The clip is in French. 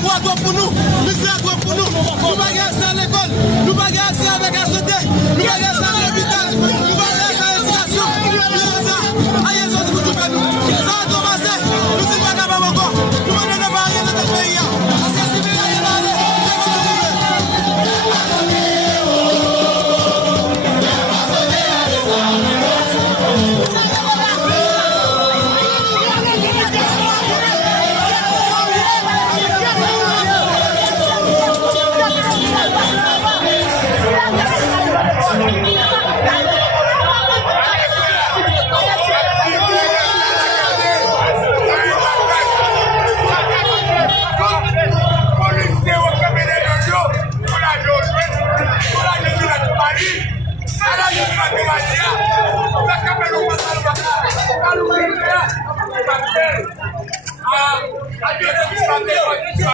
droit pour nous, nous c'est droit pour nous. Nous pas ça à l'école, nous pas ça avec la santé, nous pas ça